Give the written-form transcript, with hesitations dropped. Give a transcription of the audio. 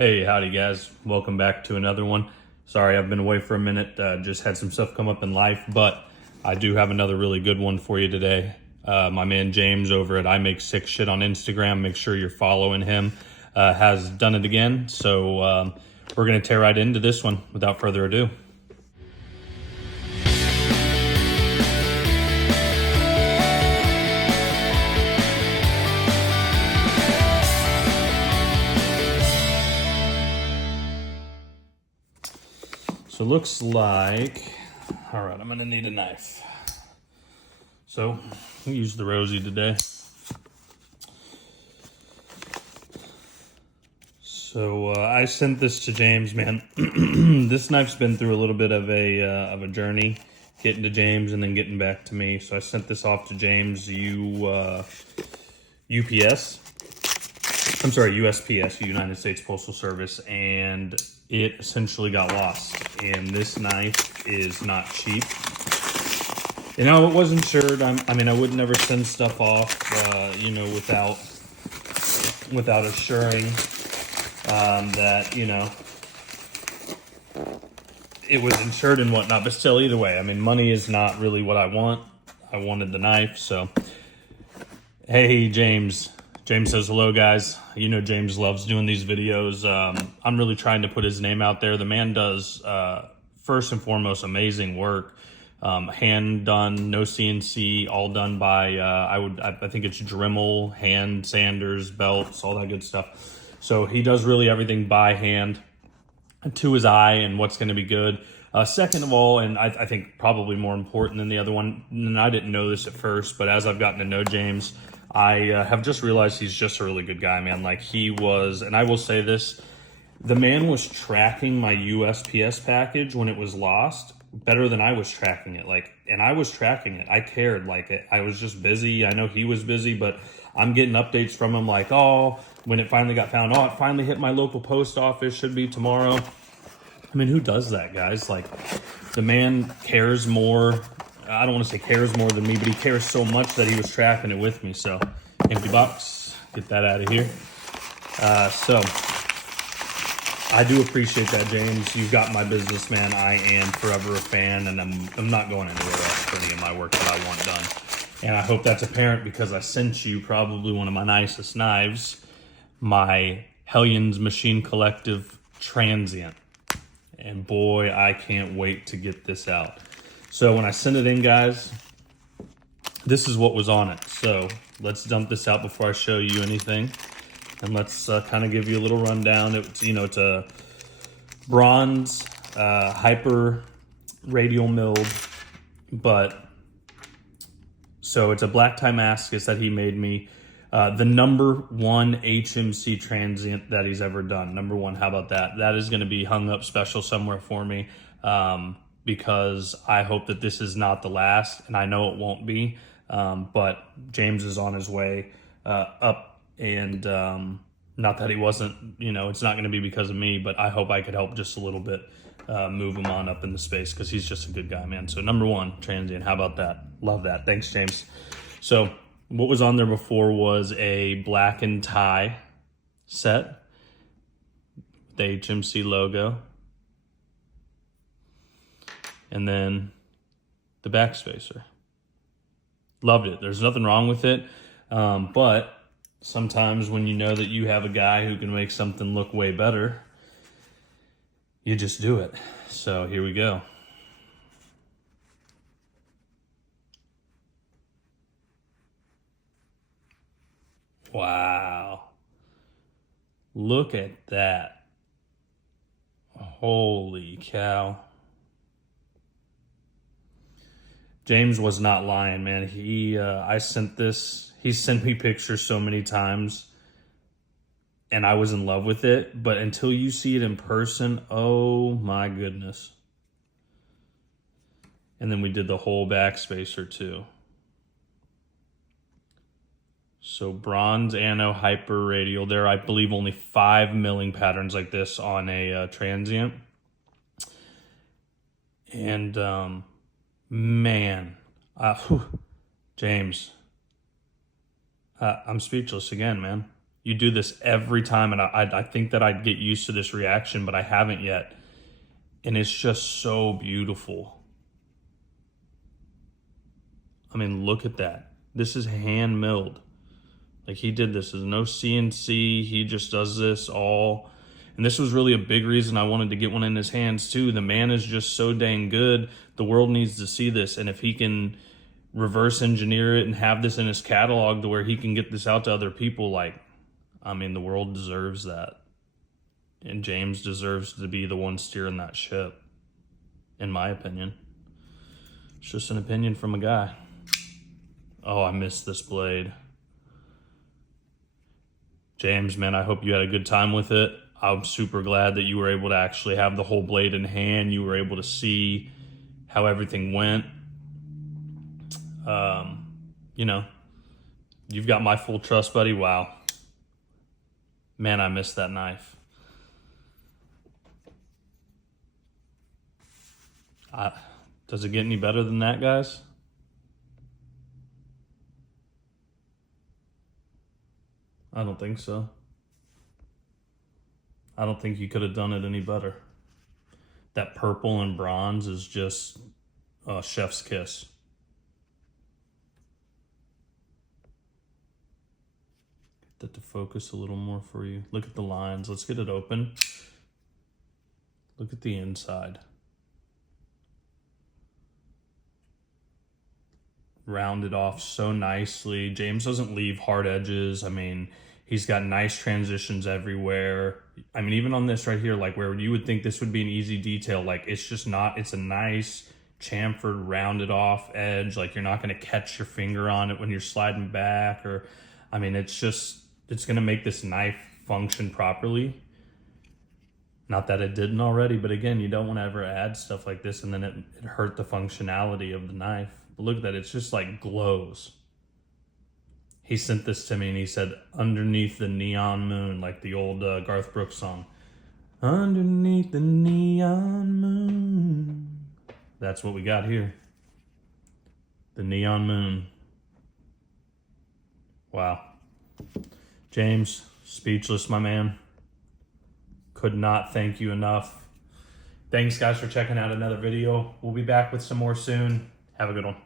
Hey, howdy guys. Welcome back to another one. Sorry, I've been away for a minute. Just had some stuff come up in life, but I do have another really good one for you today. My man James over at I Make Sick Shit on Instagram, make sure you're following him, has done it again. So we're going to tear right into this one without further ado. So looks like, all right, I'm gonna need a knife. So we use the Rosie today. So I sent this to James, man. This knife's been through a little bit of a journey, getting to James and then getting back to me. So I sent this off to James USPS, United States Postal Service, and it essentially got lost. And this knife is not cheap. You know, it was insured. I mean, I would never send stuff off, without assuring that, it was insured and whatnot. But still, either way, I mean, money is not really what I want. I wanted the knife, so. Hey, James. James says, hello, guys. You know James loves doing these videos. I'm really trying to put his name out there. The man does, first and foremost, amazing work. Hand done, no CNC, all done by, I think it's Dremel, hand sanders, belts, all that good stuff. So he does really everything by hand to his eye and what's going to be good. Second of all, and I think probably more important than the other one, and I didn't know this at first, but as I've gotten to know James, I have just realized he's just a really good guy, man. Like he was, and I will say this, the man was tracking my USPS package when it was lost better than I was tracking it. And I was tracking it. I cared. I was just busy. I know he was busy, but I'm getting updates from him like, oh, when it finally got found, it finally hit my local post office, should be tomorrow. I mean, who does that, guys? Like, the man cares more. I don't want to say cares more than me, but he cares so much that he was tracking it with me. So, empty box, get that out of here. So, I do appreciate that, James. You've got my business, man. I am forever a fan, and I'm not going anywhere else for any of my work that I want done. And I hope that's apparent because I sent you probably one of my nicest knives, my Hellions Machine Collective Transient. And boy, I can't wait to get this out. So when I sent it in, guys, this is what was on it. So let's dump this out before I show you anything. And let's kind of give you a little rundown. It's a bronze, hyper radial milled, so it's a black tie Damascus that he made me. The #1 HMC Transient that he's ever done. #1, how about that? That is going to be hung up special somewhere for me. Because I hope that this is not the last, and I know it won't be, but James is on his way up, and not that he wasn't, it's not going to be because of me, but I hope I could help just a little bit move him on up in the space because he's just a good guy, man. So #1 Transient, how about that? Love that. Thanks, James. So what was on there before was a black and tie set, the HMC logo, and then the backspacer. Loved it. There's nothing wrong with it. But sometimes when you know that you have a guy who can make something look way better, you just do it. So here we go. Wow. Look at that. Holy cow. James was not lying, man. He sent me pictures so many times and I was in love with it, but until you see it in person, oh my goodness. And then we did the whole backspacer too. So bronze anno hyper radial. There, I believe only 5 milling patterns like this on a transient. And man, James, I'm speechless again, man. You do this every time, and I think that I'd get used to this reaction, but I haven't yet. And it's just so beautiful. I mean, look at that. This is hand milled. Like, he did this. There's no CNC. He just does this all. And this was really a big reason I wanted to get one in his hands too. The man is just so dang good. The world needs to see this. And if he can reverse engineer it and have this in his catalog to where he can get this out to other people, like, I mean, the world deserves that. And James deserves to be the one steering that ship, in my opinion. It's just an opinion from a guy. Oh, I missed this blade. James, man, I hope you had a good time with it. I'm super glad that you were able to actually have the whole blade in hand. You were able to see how everything went. You know, you've got my full trust, buddy. Wow. Man, I missed that knife. Does it get any better than that, guys? I don't think so. I don't think you could have done it any better. That purple and bronze is just a chef's kiss. Get that to focus a little more for you. Look at the lines. Let's get it open. Look at the inside. Rounded off so nicely. James doesn't leave hard edges. I mean, he's got nice transitions everywhere. I mean, even on this right here, like where you would think this would be an easy detail, like it's just not. It's a nice chamfered, rounded off edge. Like you're not going to catch your finger on it when you're sliding back, or, I mean, it's going to make this knife function properly. Not that it didn't already, but again, you don't want to ever add stuff like this and then it hurt the functionality of the knife. But look at that, it's just like glows. He sent this to me and he said, underneath the neon moon, like the old Garth Brooks song. Underneath the neon moon. That's what we got here. The neon moon. Wow. James, speechless, my man. Could not thank you enough. Thanks, guys, for checking out another video. We'll be back with some more soon. Have a good one.